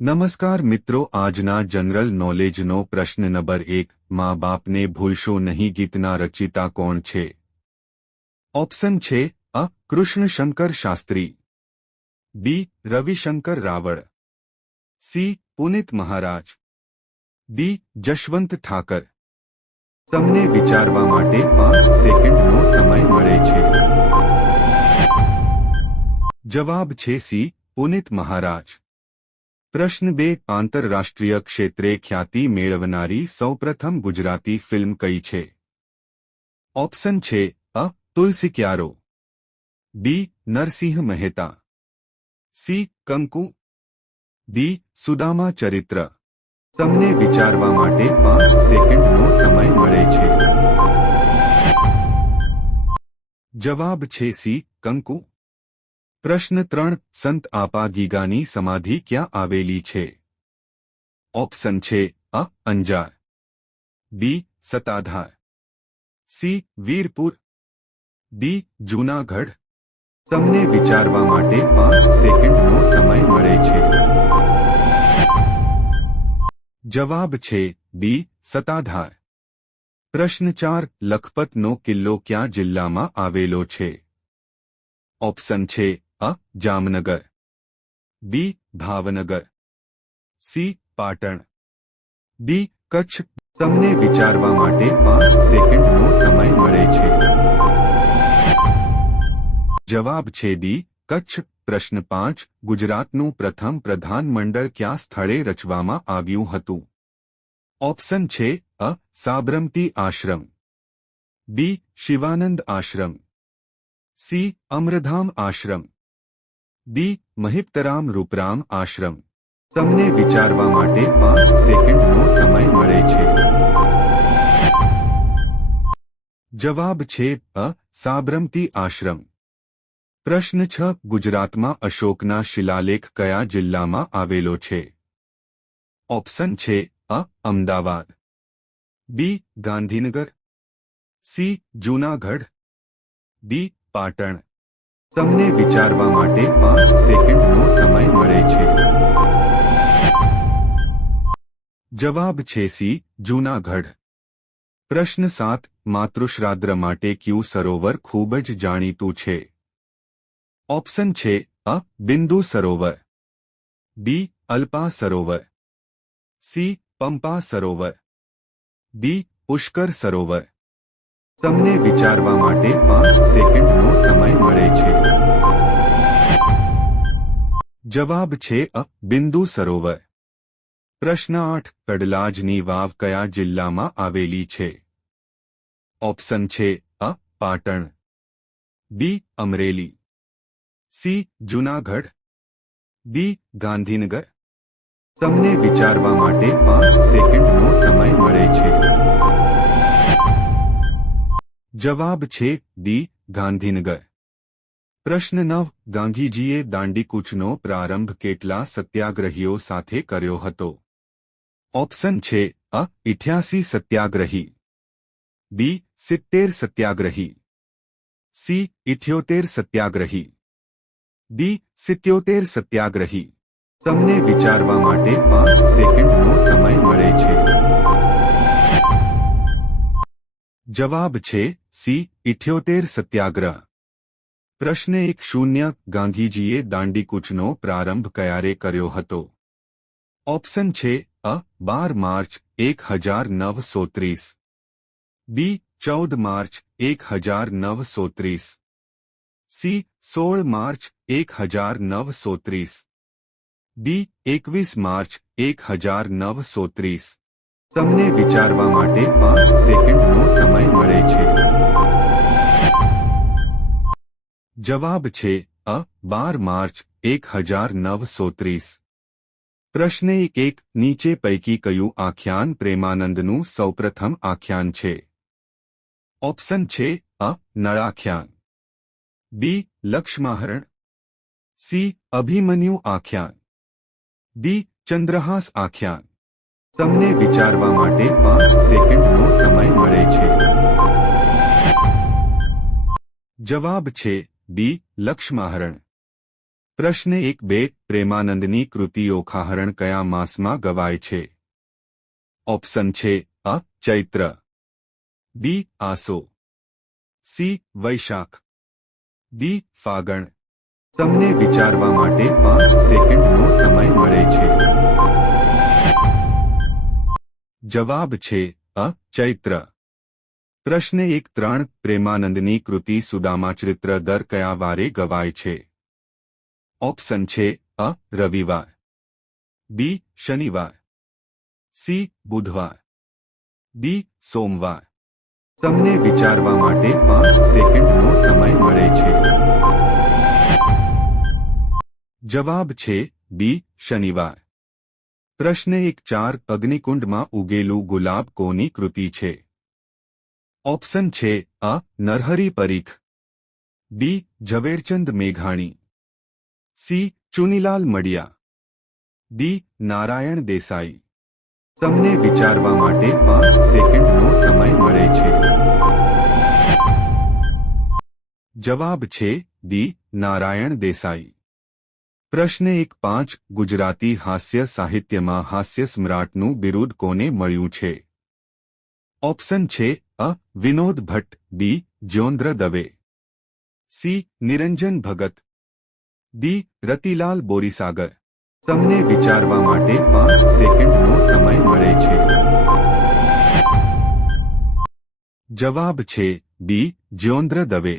નમસ્કાર મિત્રો, આજના જનરલ નોલેજનો પ્રશ્ન નંબર 1, મા બાપને ભૂલશો નહીં ગીતના રચયિતા કોણ છે? ઓપ્શન છે: અ. કૃષ્ણશંકર શાસ્ત્રી, બી. રવિશંકર રાવળ, સી. પુનિત મહારાજ, ડી. જશવંત ઠાકર. તમને વિચારવા માટે 5 સેકન્ડનો સમય મળે છે. જવાબ છે સી. પુનિત મહારાજ. પ્રશ્ન 2, આંતરરાષ્ટ્રીય ક્ષેત્રે ખ્યાતિ મેળવનારી સૌપ્રથમ ગુજરાતી ફિલ્મ કઈ છે? ઓપ્શન છે: અ. તુલસી ક્યારો, બી. નરસિંહ મહેતા, સી. કંકુ, ડી. સુદામા ચરિત્ર. તમને વિચારવા માટે 5 સેકન્ડનો સમય મળે છે. જવાબ છે સી. કંકુ. પ્રશ્ન 3, સંત આપા ગીગાની સમાધિ ક્યાં આવેલી છે? ઓપ્શન છે: અ. અંજાર, બી. સતાધાર, સી. વીરપુર, ડી. જૂનાગઢ. તમને વિચારવા માટે 5 સેકન્ડનો સમય મળે છે. જવાબ છે બી. સતાધાર. પ્રશ્ન 4, લખપતનો કિલ્લો ક્યાં જિલ્લામાં આવેલો છે? ઓપ્શન છે: અ. જામનગર, બી. ભાવનગર, સી. પાટણ, ડી. કચ્છ. તમને વિચારવા માટે 5 સેકન્ડનો સમય મળે છે. જવાબ છે ડી. કચ્છ. પ્રશ્ન 5, ગુજરાતનું પ્રથમ પ્રધાનમંડળ ક્યાં સ્થળે રચવામાં આવ્યું હતું? ઓપ્શન છે: અ. સાબરમતી આશ્રમ, બી. શિવાનંદ આશ્રમ, સી. અમરધામ આશ્રમ, ડી. મહિપ્તરામ રૂપરામ આશ્રમ. તમને વિચારવા માટે 5 સેકન્ડનો સમય મળે છે. જવાબ છે અ. સાબરમતી આશ્રમ. પ્રશ્ન 6, ગુજરાતમાં અશોકના શિલાલેખ કયા જિલ્લામાં આવેલો છે? ઓપ્શન છે: અ. અમદાવાદ, બી. ગાંધીનગર, સી. જૂનાગઢ, ડી. પાટણ. તમને વિચારવા માટે 5 સેકન્ડનો સમય મળે છે. જવાબ છે સી. જૂનાગઢ. પ્રશ્ન 7, માતૃશ્રાદ્ધ માટે કયું સરોવર ખૂબ જ જાણીતું છે? ઓપ્શન છે: અ. બિંદુ સરોવર, બી. અલ્પા સરોવર, સી. પંપા સરોવર, ડી. પુષ્કર સરોવર. તમને વિચારવા માટે 5 સેકન્ડનો સમય મળે છે. જવાબ છે અ. બિંદુ સરોવર. પ્રશ્ન 8, કડલાજની વાવ કયા જિલ્લામાં આવેલી છે? ઓપ્શન છે: અ. પાટણ, બી. અમરેલી, સી. જૂનાગઢ, ડી. ગાંધીનગર. તમને વિચારવા માટે 5 સેકન્ડનો સમય મળે છે. જવાબ છે ડી. ગાંધીનગર. પ્રશ્ન 9, ગાંધીજીએ દાંડીકૂચનો પ્રારંભ કેટલા સત્યાગ્રહીઓ સાથે કર્યો હતો? ઓપ્શન છે: અ. 88 સત્યાગ્રહી, બી. 70 સત્યાગ્રહી, સી. 78 સત્યાગ્રહી, ડી. 77 સત્યાગ્રહી. તમને વિચારવા માટે 5 સેકન્ડનો સમય મળે છે. જવાબ છે સી. 78 સત્યાગ્રહ. પ્રશ્ન 1, ગાંધીજીએ દાંડીકૂચનો પ્રારંભ ક્યારે કર્યો હતો? ઓપ્શન છે: અ. 12 માર્ચ 1930, બી. 14 March 1930, C. 16 March 1930, D. 21 March 1930. તમને વિચારવા માટે 5 સેકન્ડનો સમય મળે છે. જવાબ છે અ. 12 માર્ચ 1930. પ્રશ્ન 1, નીચે પૈકી કયું આખ્યાન પ્રેમાનંદનું સૌપ્રથમ આખ્યાન છે? ઓપ્શન છે: અ. નળાખ્યાન, બી. લક્ષ્માહરણ, સી. અભિમન્યુ આખ્યાન, ડી. ચંદ્રહાસ આખ્યાન. તમને વિચારવા માટે 5 સેકન્ડનો સમય મળે છે. જવાબ છે બી. લક્ષ્માહરણ. પ્રશ્ન 1-2 પ્રેમાનંદની કૃતિઓ ખાહરણ કયા માસમાં ગવાય છે? ઓપ્શન છે અ. ચૈત્ર, બી. આસો, સી. વૈશાખ, ડી. ફાગણ. તમને વિચારવા માટે 5 સેકન્ડનો સમય મળે છે. જવાબ છે અ. ચૈત્ર. પ્રશ્ન 1-3 પ્રેમાનંદની કૃતિ સુદામાચરિત્ર દર કયા વારે ગવાય છે? ઓપ્શન છે અ. રવિવાર, બી. શનિવાર, સી. બુધવાર, ડી. સોમવાર. તમને વિચારવા માટે 5 સેકન્ડનો સમય મળે છે. જવાબ છે બી. શનિવાર. પ્રશ્ન 1-4 અગ્નિકુંડમાં ઉગેલું ગુલાબ કોની કૃતિ છે? ઓપ્શન છે અ. નરહરી પરીખ, બી. ઝવેરચંદ મેઘાણી, સી. ચુનીલાલ મડિયા, ડી. નારાયણ દેસાઈ. તમને વિચારવા માટે 5 સેકન્ડનો સમય મળે છે. જવાબ છે ડી. નારાયણ દેસાઈ. પ્રશ્ન 1-5 ગુજરાતી હાસ્ય સાહિત્યમાં હાસ્ય સમ્રાટનું બિરુદ કોને મળ્યું છે? ઓપ્શન છે અ. વિનોદ ભટ્ટ, બી. જ્યોન્દ્ર દવે, સી. નિરંજન ભગત, ડી. રતિલાલ બોરીસાગર. તમને વિચારવા માટે 5 સેકન્ડનો સમય મળે છે. જવાબ છે બી. જ્યોન્દ્ર દવે.